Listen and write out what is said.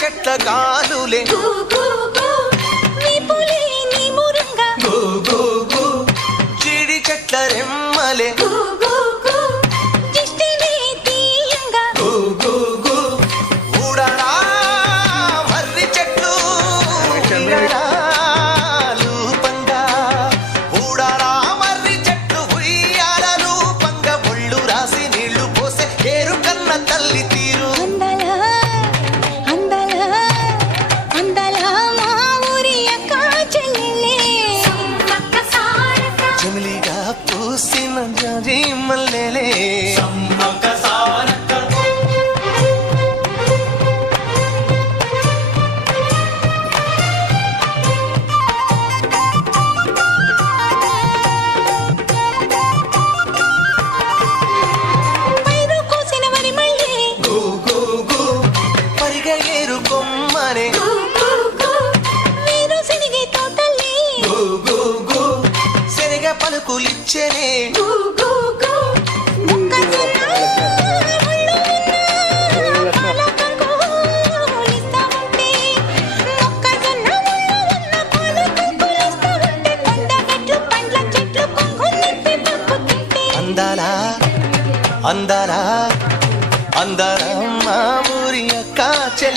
చెట్ల కాలులే జీడి చెట్ల రెమ్మలే ఊడరా మర్రి చెట్లు రూపంగా ఊడరా మర్రి చెట్లు ఉయ్యాల రూపంగా ఒళ్ళు రాసి నీళ్లు పోసే ఏరు కన్న తల్లి తీరు జమిలిగా పూసిన జరి మల్లెలే పరిగ ఏరు కొమ్మనే సెరగ పలుకులిచ్చనే అందాలా అందారా అందరమ్మ ఊరి అక్క చెల్లి